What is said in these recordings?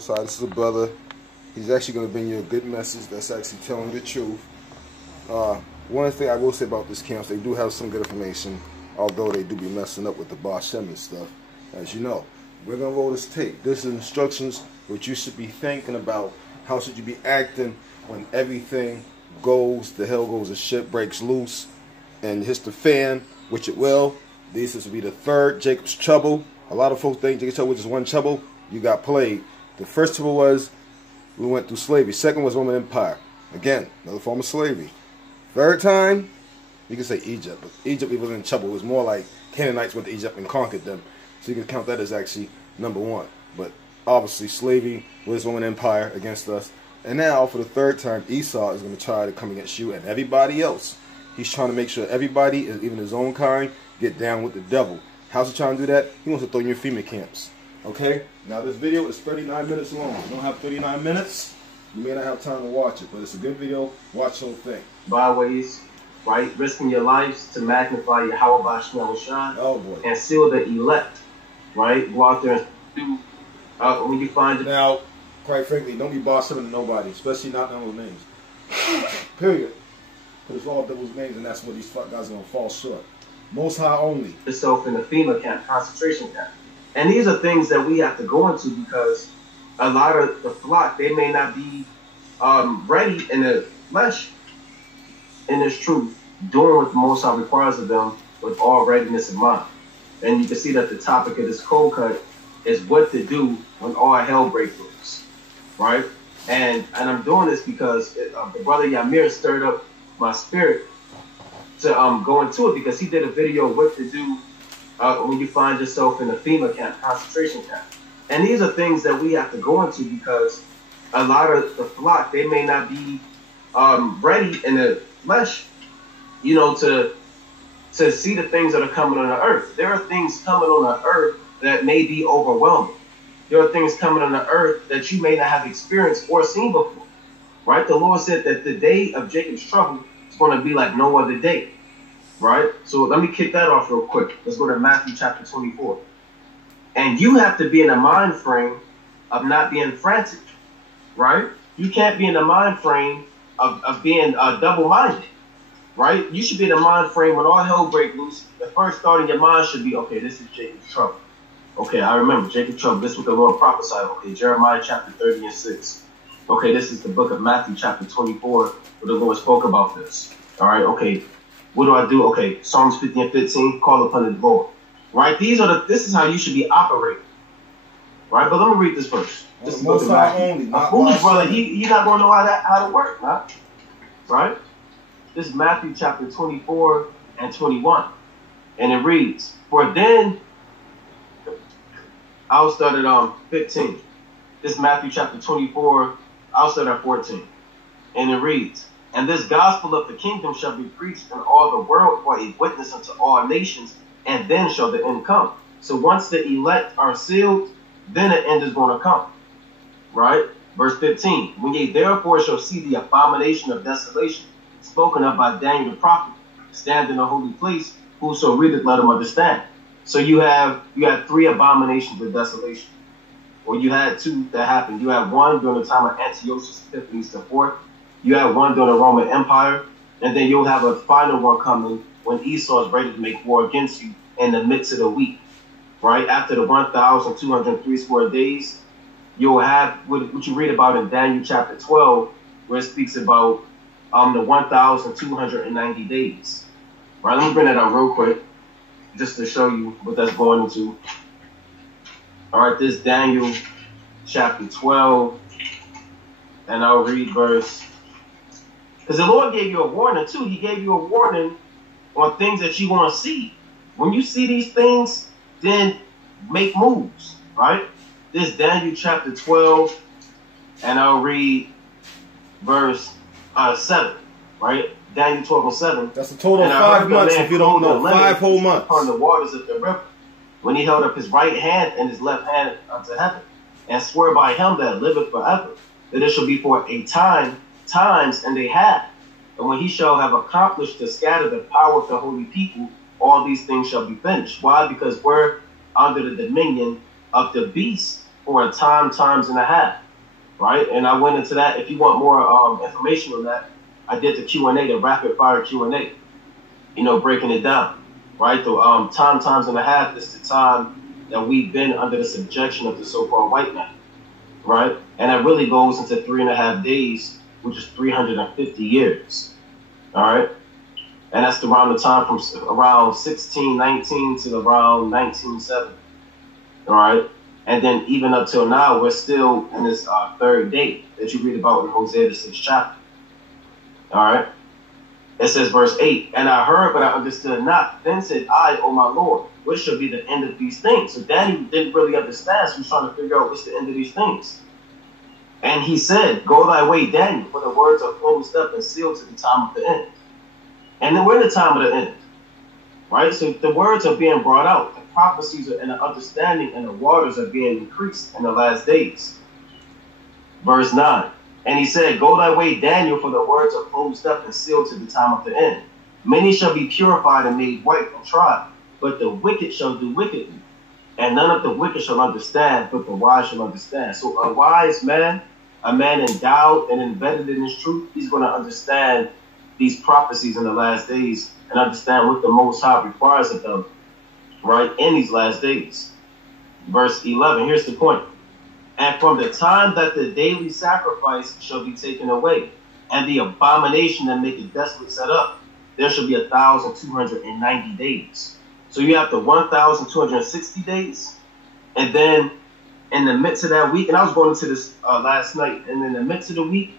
So this is a brother. He's actually going to bring you a good message that's actually telling the truth. One thing I will say about this camp, they do have some good information, although they do be messing up with the Bar Shem and stuff. As you know, we're going to roll this tape. This is instructions what you should be thinking about. How should you be acting when everything goes, the hell goes, the shit breaks loose and hits the fan, which it will. This will be the third Jacob's trouble. A lot of folks think Jacob's trouble was just one trouble. You got played. The first trouble was we went through slavery. Second was Roman Empire. Again, another form of slavery. Third time, you can say Egypt. But Egypt, it wasn't in trouble. It was more like Canaanites went to Egypt and conquered them. So you can count that as actually number one. But obviously, slavery was Roman Empire against us. And now, for the third time, Esau is going to try to come against you and everybody else. He's trying to make sure everybody, even his own kind, get down with the devil. How's he trying to do that? He wants to throw you in FEMA camps. Okay? Now, this video is 39 minutes long. You don't have 39 minutes, you may not have time to watch it, but it's a good video. Watch the whole thing. Byways, right? Risking your lives to magnify your Yahweh Shah. Oh, boy. And seal the elect, right? Go out there and do, when you find... Now, quite frankly, don't be bossing to nobody, especially not knowing those names. Period. But it's all devil's names, and that's what these fuck guys are going to fall short. Most High only. Yourself in the FEMA camp, concentration camp. And these are things that we have to go into because a lot of the flock, they may not be ready in the flesh, in this truth, doing what the Most High requires of them with all readiness in mind. And you can see that the topic of this cold cut is what to do when all hell breaks loose, right? And I'm doing this because the brother Yamir stirred up my spirit to go into it because he did a video what to do when you find yourself in a FEMA camp, concentration camp. And these are things that we have to go into because a lot of the flock, they may not be ready in the flesh, you know, to see the things that are coming on the earth. There are things coming on the earth that may be overwhelming. There are things coming on the earth that you may not have experienced or seen before, right? The Lord said that the day of Jacob's trouble is going to be like no other day. Right? So let me kick that off real quick. Let's go to Matthew chapter 24. And you have to be in a mind frame of not being frantic. Right? You can't be in the mind frame of being double-minded. Right? You should be in a mind frame when all hell breaks loose. The first thought in your mind should be, okay, this is Jacob's trouble. Okay, I remember Jacob's trouble. This is what the Lord prophesied. Okay, Jeremiah chapter 30 and 6. Okay, this is the book of Matthew chapter 24 where the Lord spoke about this. All right, okay. What do I do? Okay, Psalms 50 and 15, call upon the Lord. Right? This is how you should be operating. Right? But let me read this first. This is Most High only. A foolish brother, he's not going to know how to work, right? Right? This is Matthew chapter 24 and 21. And it reads, for then, I'll start at 15. This is Matthew chapter 24, I'll start at 14. And it reads, and this gospel of the kingdom shall be preached in all the world for a witness unto all nations, and then shall the end come. So once the elect are sealed, then the end is going to come. Right? Verse 15. When ye therefore shall see the abomination of desolation, spoken of by Daniel the prophet, stand in the holy place, whoso readeth, let him understand. So you had three abominations of desolation. Or you had two that happened. You had one during the time of Antiochus Epiphanes IV. You have one during the Roman Empire, and then you'll have a final one coming when Esau is ready to make war against you in the midst of the week, right? After the 1,203 square days, you'll have what you read about in Daniel chapter 12, where it speaks about the 1,290 days, right? Let me bring that up real quick, just to show you what that's going into. All right, this is Daniel chapter 12, and I'll read verse... Because the Lord gave you a warning, too. He gave you a warning on things that you want to see. When you see these things, then make moves, right? This is Daniel chapter 12, and I'll read verse 7, right? Daniel 12 and 7. That's a total of 5 months if you don't know. 5 whole months. Upon the waters of the river, when he held up his right hand and his left hand unto heaven, and swore by him that liveth forever, that it shall be for a times, and they have. And when he shall have accomplished to scatter the power of the holy people, all these things shall be finished. Why? Because we're under the dominion of the beast for a times and a half, right? And I went into that. If you want more information on that, I did the Q&A, the rapid fire Q&A, you know, breaking it down, right? The times and a half is the time that we've been under the subjection of the so-called white man, right? And that really goes into 3.5 days, which is 350 years, all right? And that's around the time from around 1619 to around 1970, all right? And then even up till now, we're still in this third day that you read about in Hosea, the 6th chapter, all right? It says, verse 8, and I heard, but I understood not. Then said I, O my Lord, what shall be the end of these things? So Daniel didn't really understand, so he was trying to figure out what's the end of these things. And he said, go thy way, Daniel, for the words are closed up and sealed to the time of the end. And then we're in the time of the end, right? So the words are being brought out. The prophecies are, and the understanding and the waters are being increased in the last days. Verse 9. And he said, go thy way, Daniel, for the words are closed up and sealed to the time of the end. Many shall be purified and made white and tried, but the wicked shall do wickedly. And none of the wicked shall understand, but the wise shall understand. So a wise man, a man endowed and embedded in his truth, he's going to understand these prophecies in the last days and understand what the Most High requires of them, right, in these last days. Verse 11, here's the point. And from the time that the daily sacrifice shall be taken away, and the abomination that maketh desolate set up, there shall be 1,290 days. So you have the 1,260 days, and then in the midst of that week, and I was going into this last night, and in the midst of the week,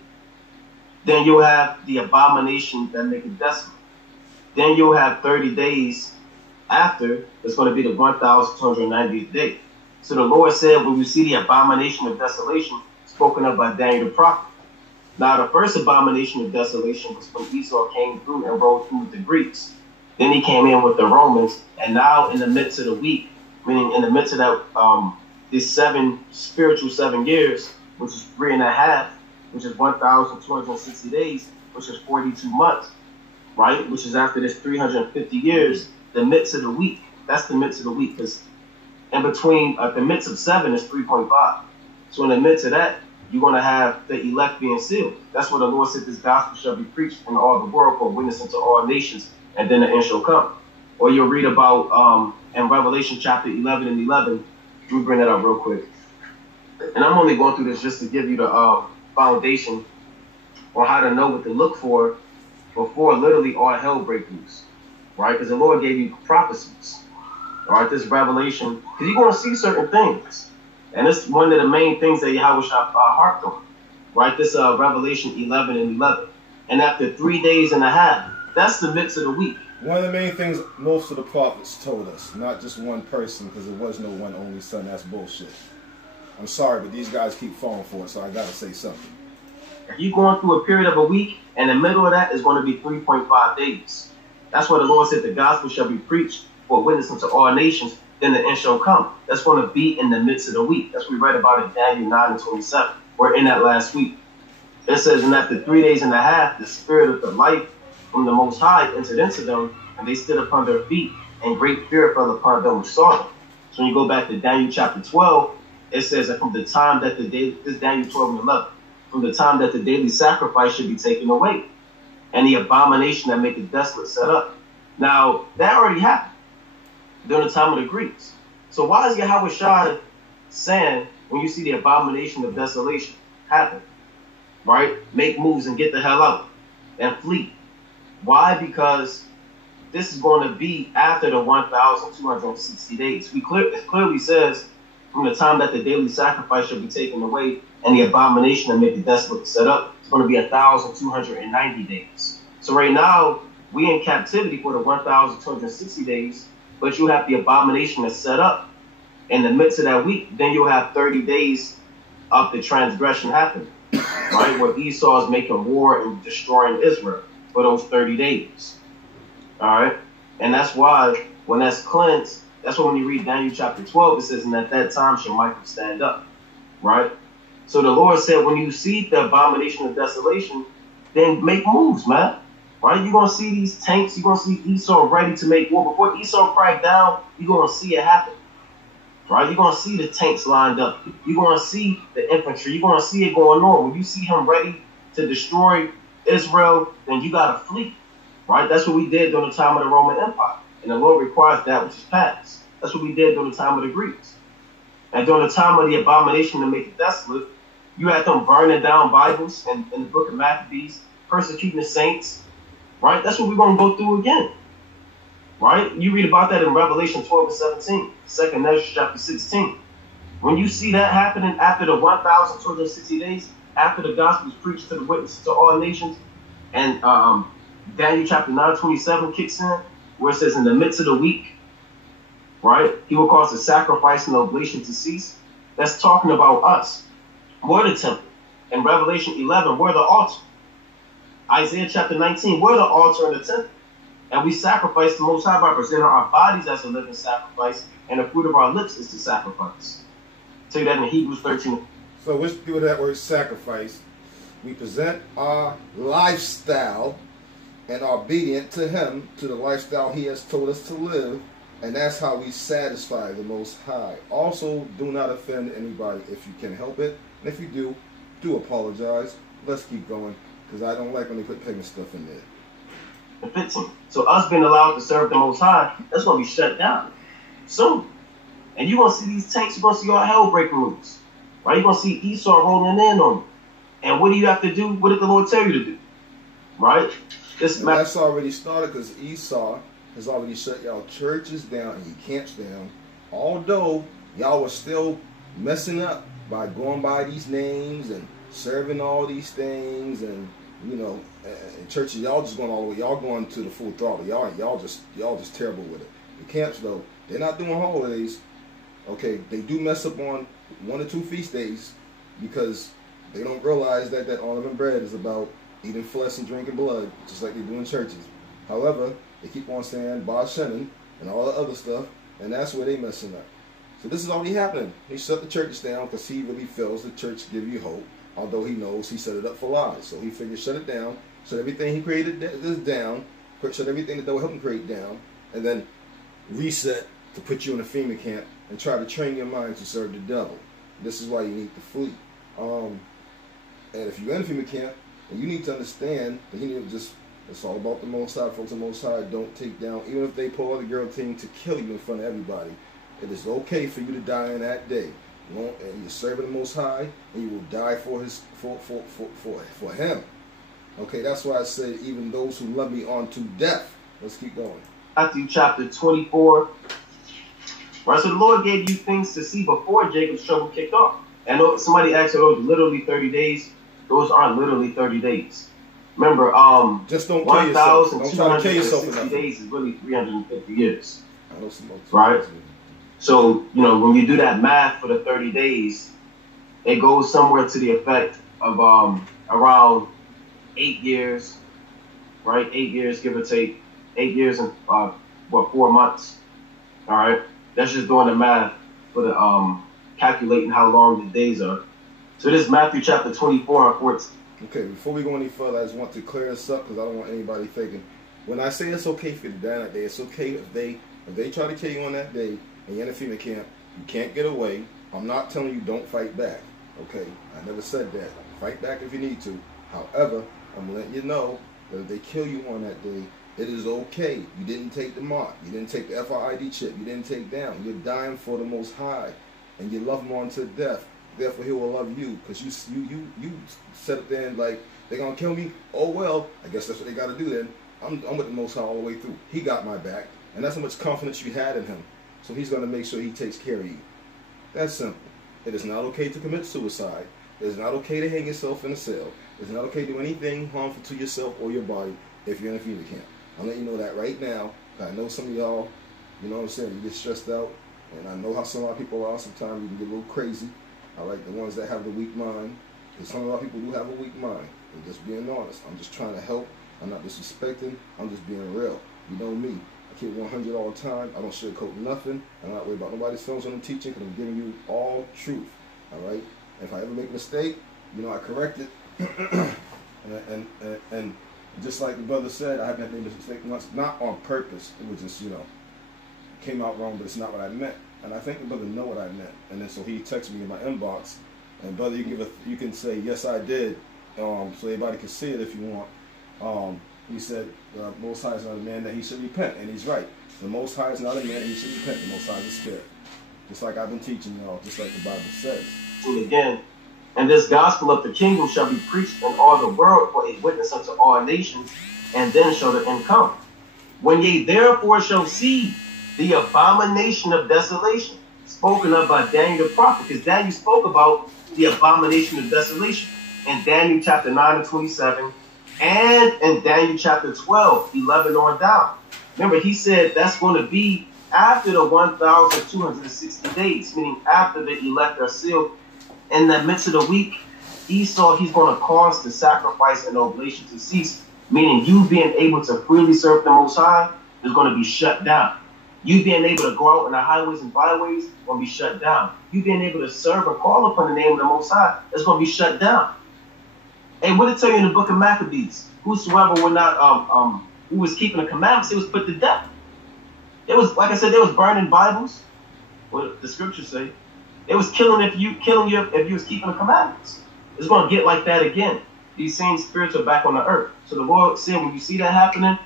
then you'll have the abomination that maketh desolate. Then you'll have 30 days after, it's going to be the 1,290th day. So the Lord said, when you see the abomination of desolation spoken of by Daniel the prophet. Now, the first abomination of desolation was when Esau came through and rode through with the Greeks. Then he came in with the Romans. And now in the midst of the week, meaning in the midst of that, these 7 spiritual 7 years, which is 3.5, which is 1,260 days, which is 42 months, right? Which is after this 350 years, the midst of the week. That's the midst of the week, because in between, the midst of 7 is 3.5. So in the midst of that, you're going to have the elect being sealed. That's what the Lord said, this gospel shall be preached in all the world for witness unto all nations, and then the end shall come. Or you'll read about in Revelation chapter 11 and 11. Let me bring that up real quick. And I'm only going through this just to give you the foundation on how to know what to look for before literally all hell breaks loose, right? Because the Lord gave you prophecies. All right, this revelation, because you're going to see certain things. And it's one of the main things that Yahweh harped on, right? This Revelation 11 and 11. And after 3 days and a half, that's the midst of the week. One of the main things most of the prophets told us, not just one person, because there was no one only son. That's bullshit. I'm sorry, but these guys keep falling for it, so I got to say something. If you're going through a period of a week, and the middle of that is going to be 3.5 days. That's why the Lord said the gospel shall be preached for witness unto all nations, then the end shall come. That's going to be in the midst of the week. That's what we read about in Daniel 9 and 27. We're in that last week. It says, and after 3 days and a half, the spirit of the life from the Most High entered into them, and they stood upon their feet, and great fear fell upon them who saw them. So when you go back to Daniel chapter 12, it says that from the time that this Daniel 12 and 11, from the time that the daily sacrifice should be taken away, and the abomination that maketh desolate set up. Now, that already happened during the time of the Greeks. So why is Yahweh Shai saying, when you see the abomination of desolation happen, right, make moves and get the hell out and flee? Why? Because this is going to be after the 1,260 days. It clearly says, from the time that the daily sacrifice shall be taken away and the abomination that make the desolate set up, it's going to be 1,290 days. So right now, we in captivity for the 1,260 days, but you have the abomination that's set up in the midst of that week. Then you'll have 30 days of the transgression happening, right? Where Esau is making war and destroying Israel for those 30 days. All right? And that's why when that's cleansed, that's why when you read Daniel chapter 12, it says, and at that time shall Michael stand up, right? So the Lord said, when you see the abomination of desolation, then make moves, man. Right? You're going to see these tanks. You're going to see Esau ready to make war. Before Esau cracked down, you're going to see it happen. right? You're going to see the tanks lined up. You're going to see the infantry. You're going to see it going on. When you see him ready to destroy Israel, then you got a fleet, right? That's what we did during the time of the Roman Empire. And the Lord requires that which is past. That's what we did during the time of the Greeks. And during the time of the abomination to make it desolate, you had them burning down Bibles in the book of Maccabees, persecuting the saints, right? That's what we're going to go through again, right? You read about that in Revelation 12 and 17, 2nd Ezra chapter 16. When you see that happening after the 1,260 days, after the gospel is preached to the witnesses to all nations, and Daniel chapter 9:27 kicks in, where it says, in the midst of the week, right, he will cause the sacrifice and the oblation to cease. That's talking about us. We're the temple. In Revelation 11, we're the altar. Isaiah chapter 19, we're the altar and the temple. And we sacrifice the Most High by presenting our bodies as a living sacrifice, and the fruit of our lips is to sacrifice. Say that in Hebrews 13. So let's do with that word sacrifice. We present our lifestyle and are obedient to him, to the lifestyle he has told us to live, and that's how we satisfy the Most High. Also, do not offend anybody if you can help it. And if you do apologize. Let's keep going, because I don't like when they put pagan stuff in there. And 15. So us being allowed to serve the Most High, that's going to be shut down soon. And you're going to see these tanks, you're going to see all hell breaking loose. Right? You're going to see Esau rolling in on you. And what do you have to do? What did the Lord tell you to do? Right? That's already started, because Esau has already shut y'all churches down and your camps down. Although y'all were still messing up by going by these names and serving all these things, and you know, churches, y'all just going all the way. Y'all going to the full throttle. Y'all just terrible with it. The camps though, they're not doing holidays. Okay, they do mess up on 1 or 2 feast days, because they don't realize that unleavened bread is about eating flesh and drinking blood, just like they do in churches. However, they keep on saying Baal Shemin and all the other stuff, and that's where they messing up. So this is already happening. He shut the churches down because he really feels the church give you hope, although he knows he set it up for lies. So he figured shut it down, shut everything he created this down, shut everything that they will help him create down, and then reset to put you in a FEMA camp and try to train your mind to serve the devil. This is why you need to flee. And if you're in a FEMA camp, and you need to understand that you need to just, it's all about the Most High, folks. The Most High don't take down, even if they pull out a girl team to kill you in front of everybody. It is okay for you to die in that day. And you're serving the Most High, and you will die for his for him. Okay, that's why I said even those who love me unto death. Let's keep going. Matthew chapter 24. Right, so the Lord gave you things to see before Jacob's trouble kicked off. And somebody asked, are those literally 30 days? Those are literally 30 days. Remember, just don't kill yourself. Don't try to kill yourself. 1,260 days is really 350 years. I know some right? So, you know, when you do that math for the 30 days, it goes somewhere to the effect of around 8 years, right? 8 years, give or take. 8 years and, 4 months, all right? That's just doing the math for the calculating how long the days are. So this is Matthew chapter 24 and 14. Okay, before we go any further, I just want to clear this up, because I don't want anybody thinking. When I say it's okay for you to die that day, it's okay if they try to kill you on that day and you're in a FEMA camp, you can't get away. I'm not telling you don't fight back, okay? I never said that. Fight back if you need to. However, I'm letting you know that if they kill you on that day, it is okay. You didn't take the mark. You didn't take the FRID chip. You didn't take down. You're dying for the Most High, and you love him unto death. Therefore, he will love you, because you set up there and like, they're going to kill me? Oh, well, I guess that's what they got to do then. I'm with the Most High all the way through. He got my back, and that's how much confidence you had in him. So he's going to make sure he takes care of you. That's simple. It is not okay to commit suicide. It is not okay to hang yourself in a cell. It is not okay to do anything harmful to yourself or your body if you're in a FEMA camp. I'm letting you know that right now. I know some of y'all, you know what I'm saying, you get stressed out, and I know how some of our people are. Sometimes you can get a little crazy. I like the ones that have the weak mind. And some of our people do have a weak mind. I'm just being honest. I'm just trying to help. I'm not disrespecting. I'm just being real. You know me. I keep 100 all the time. I don't sugarcoat nothing. I'm not worried about nobody's feelings when I'm teaching, because I'm giving you all truth. All right? And if I ever make a mistake, you know, I correct it. and just like the brother said, I haven't made a mistake once. Not on purpose. It was just, you know, came out wrong, but it's not what I meant. And I think the brother know what I meant. And then so he texted me in my inbox. And brother, you can say, yes, I did. So everybody can see it if you want. He said, the Most High is not a man that he should repent. And he's right. The Most High is not a man that he should repent. The Most High is scared. Just like I've been teaching y'all, just like the Bible says. And again, and this gospel of the kingdom shall be preached in all the world for a witness unto all nations, and then shall the end come. When ye therefore shall see the abomination of desolation, spoken of by Daniel the prophet, because Daniel spoke about the abomination of desolation in Daniel chapter 9 and 27, and in Daniel chapter 12, 11 on down. Remember, he said that's going to be after the 1,260 days, meaning after the elect are sealed. In the midst of the week, Esau, he's going to cause the sacrifice and oblation to cease, meaning you being able to freely serve the Most High is going to be shut down. You being able to go out in the highways and byways is going to be shut down. You being able to serve and call upon the name of the Most High is going to be shut down. And what it tell you in the book of Maccabees, whosoever were not who was keeping the commandments, it was put to death. It was, like I said, they was burning Bibles. What the scriptures say. It was killing if you was keeping the commandments. It's going to get like that again. These same spirits are back on the earth. So the Lord said, when you see that happening,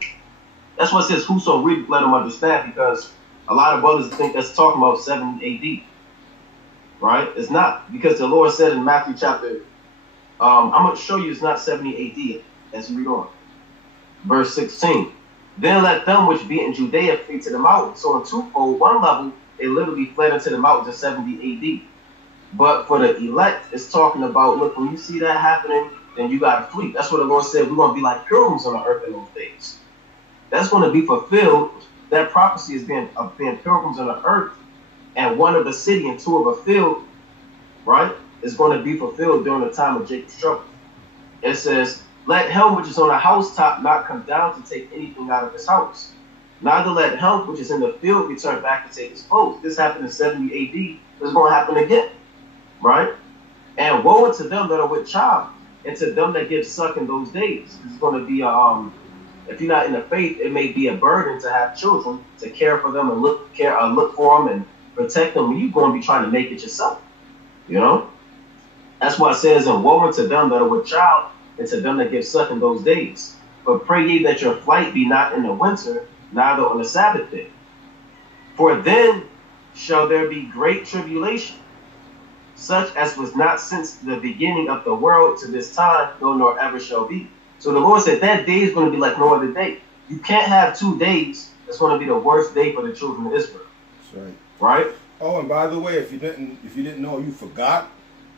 that's what it says, whoso read, let them understand, because a lot of brothers think that's talking about 70 AD. Right? It's not, because the Lord said in Matthew chapter, I'm going to show you it's not 70 AD as you read on. Verse 16. Then let them which be in Judea flee to the mountains. So in twofold, one level, they literally fled into the mountains in 70 AD. But for the elect, it's talking about, look, when you see that happening, then you got to flee. That's what the Lord said. We're going to be like pilgrims on the earth in those days. That's going to be fulfilled. That prophecy is being pilgrims on the earth, and one of a city and two of a field, right, is going to be fulfilled during the time of Jacob's trouble. It says, let him which is on a housetop not come down to take anything out of his house. Neither let him which is in the field return back to take his clothes. This happened in 70 AD. This is going to happen again, right? And woe unto them that are with child, and to them that give suck in those days. It's going to be if you're not in the faith, it may be a burden to have children, to care for them and look for them and protect them. You're going to be trying to make it yourself, you know. That's why it says, and woe unto them that are with child, and to them that give suck in those days. But pray ye that your flight be not in the winter, neither on the Sabbath day. For then shall there be great tribulation, such as was not since the beginning of the world to this time, no, nor ever shall be. So the Lord said that day is going to be like no other day. You can't have 2 days. That's going to be the worst day for the children of Israel. That's right. Right? Oh, and by the way, if you didn't know, you forgot.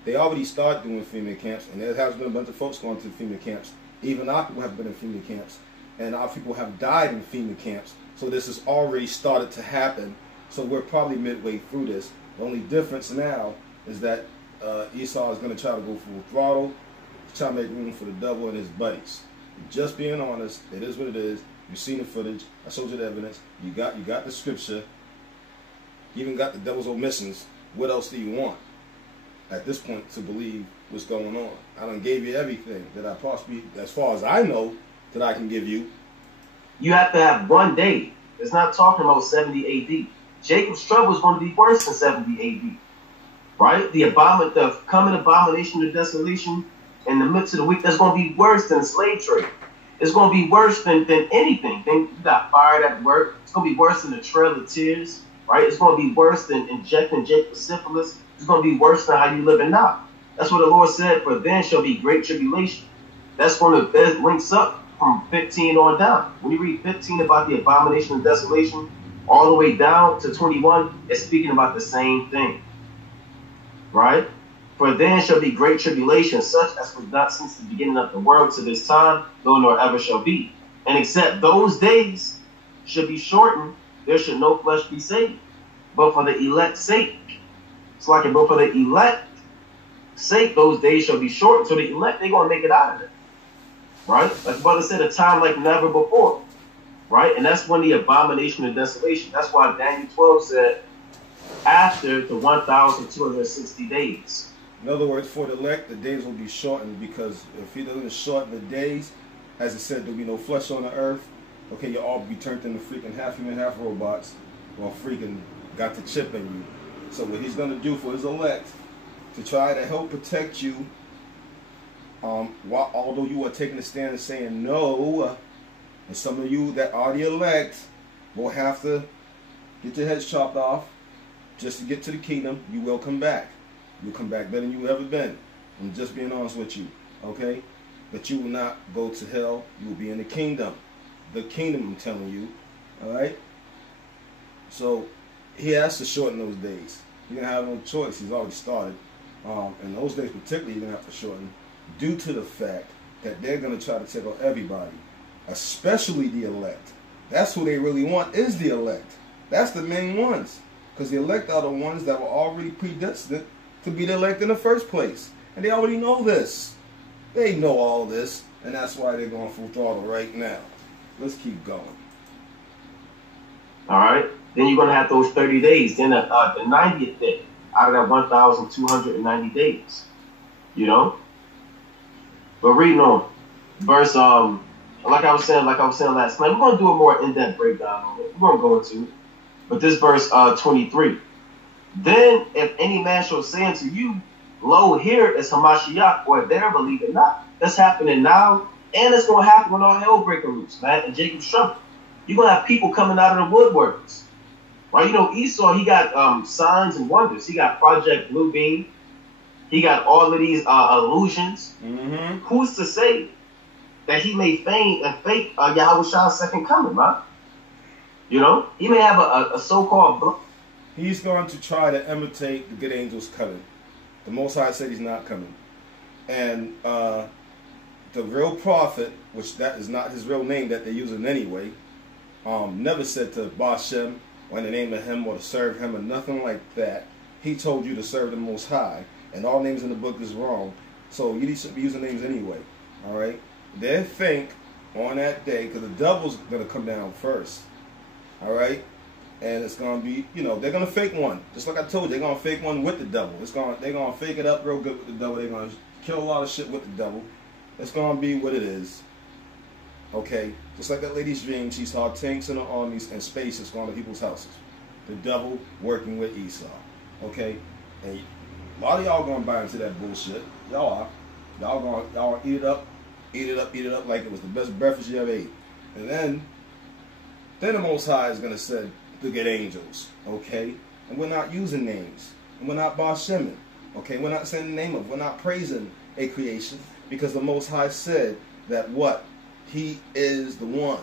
They already started doing FEMA camps, and there has been a bunch of folks going to FEMA camps. Even our people have been in FEMA camps, and our people have died in FEMA camps. So this has already started to happen. So we're probably midway through this. The only difference now is that Esau is going to try to go full throttle, try to make room for the devil and his buddies. Just being honest, it is what it is. You've seen the footage. I showed you the evidence. You got the scripture. You even got the devil's omissions. What else do you want at this point to believe what's going on? I done gave you everything that I possibly, as far as I know, that I can give you. You have to have 1 day. It's not talking about 70 AD. Jacob's trouble is going to be worse than 70 AD. Right? The coming abomination of desolation in the midst of the week, that's going to be worse than the slave trade. It's going to be worse than anything. Then you got fired at work. It's going to be worse than the Trail of Tears. Right? It's going to be worse than injecting Jake with syphilis. It's going to be worse than how you living now. That's what the Lord said, for then shall be great tribulation. That links up from 15 on down. When you read 15 about the abomination of desolation, all the way down to 21, it's speaking about the same thing. Right? For then shall be great tribulation, such as was not since the beginning of the world to this time, no, nor ever shall be. And except those days should be shortened, there should no flesh be saved. But for the elect's sake, but for the elect's sake, those days shall be shortened. So the elect, they're going to make it out of it. Right? Like brother said, a time like never before. Right? And that's when the abomination of desolation. That's why Daniel 12 said, after the 1,260 days. In other words, for the elect, the days will be shortened, because if he doesn't shorten the days, as it said, there'll be no flesh on the earth. Okay, you'll all be turned into freaking half human, half robots, or freaking got the chip in you. So what he's going to do for his elect, to try to help protect you, although you are taking a stand and saying no, and some of you that are the elect will have to get your heads chopped off just to get to the kingdom. You will come back. You'll come back better than you've ever been. I'm just being honest with you, okay? But you will not go to hell. You will be in the kingdom. The kingdom, I'm telling you, all right? So he has to shorten those days. You're going to have no choice. He's already started. And those days particularly, you're going to have to shorten due to the fact that they're going to try to take out everybody, especially the elect. That's who they really want, is the elect. That's the main ones. Because the elect are the ones that were already predestined to be the elect in the first place. And they already know this. They know all this. And that's why they're going full throttle right now. Let's keep going. All right. Then you're going to have those 30 days. Then the 90th day out of that 1,290 days. You know? But reading on. Verse, like I was saying last night, we're going to do a more in-depth breakdown on it. We're going to go into. But this verse 23. Then if any man shall say unto you, lo, here is Hamashiach, or there believe it not. That's happening now, and it's going to happen when all hell breaks loose, man, and Jacob's trouble. You're going to have people coming out of the woodworks. Right? You know, Esau, he got signs and wonders. He got Project Blue Beam. He got all of these illusions. Mm-hmm. Who's to say that he may feign and fake Yahweh's second coming, man? You know, he may have a so-called... He's going to try to imitate the good angels coming. The Most High said he's not coming. And the real prophet, which that is not his real name that they're using anyway, never said to Bashem or in the name of him or to serve him or nothing like that. He told you to serve the Most High. And all names in the book is wrong. So you should be using names anyway. All right? They think on that day, because the devil's going to come down first. All right? And it's going to be, you know, they're going to fake one. Just like I told you, they're going to fake one with the devil. They're going to fake it up real good with the devil. They're going to kill a lot of shit with the devil. It's going to be what it is. Okay? Just like that lady's dream, she saw tanks and armies and spaces going to people's houses. The devil working with Esau. Okay? And a lot of y'all going to buy into that bullshit. Y'all are. Y'all eat it up like it was the best breakfast you ever ate. And then the Most High is going to send the good angels, okay? And we're not using names. And we're not Basheming, okay? We're not saying the name of, we're not praising a creation, because the Most High said that what? He is the one,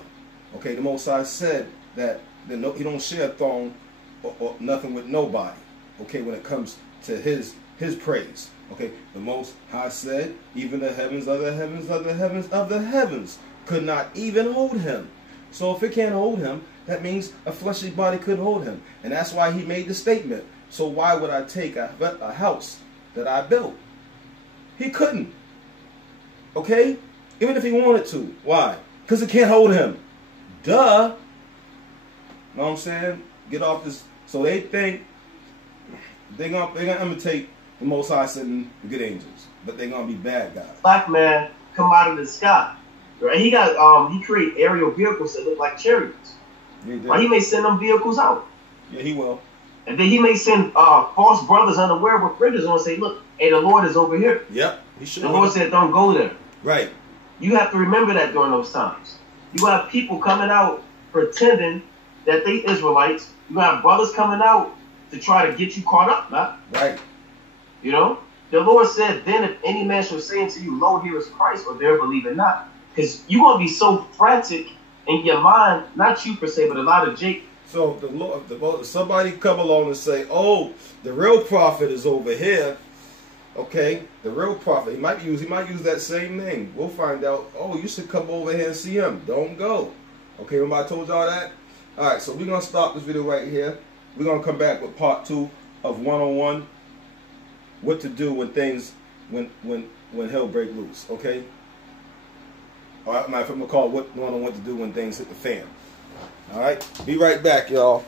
okay? The Most High said that he don't share a throne or nothing with nobody, okay, when it comes to his praise, okay? The Most High said, even the heavens of the heavens of the heavens of the heavens could not even hold him. So if it can't hold him, that means a fleshly body could hold him. And that's why he made the statement. So why would I take a house that I built? He couldn't. Okay? Even if he wanted to. Why? Because it can't hold him. Duh. Know what I'm saying? Get off this. So they think they're gonna imitate the Most High sending the good angels. But they're going to be bad guys. Black man come out of the sky. Right? He got he create aerial vehicles that look like chariots. Right? He may send them vehicles out. Yeah, he will. And then he may send false brothers unaware with fringes on and say, look, hey, the Lord is over here. Yep. He should. The Lord said, don't go there. Right. You have to remember that during those times. You have people coming out pretending that they Israelites. You have brothers coming out to try to get you caught up, man. Right. You know? The Lord said, then if any man shall say unto you, lo, here is Christ, or there believe it not. Because you're going to be so frantic in your mind, not you per se, but a lot of Jake. So the Lord, somebody come along and say, oh, the real prophet is over here. Okay, the real prophet. He might use that same name. We'll find out. Oh, you should come over here and see him. Don't go. Okay, remember I told y'all that? All right, so we're going to stop this video right here. We're going to come back with part 2 of 101. What to do when things, when hell break loose, okay? All right, I'm going to call it what to do when things hit the fan. All right, be right back, y'all.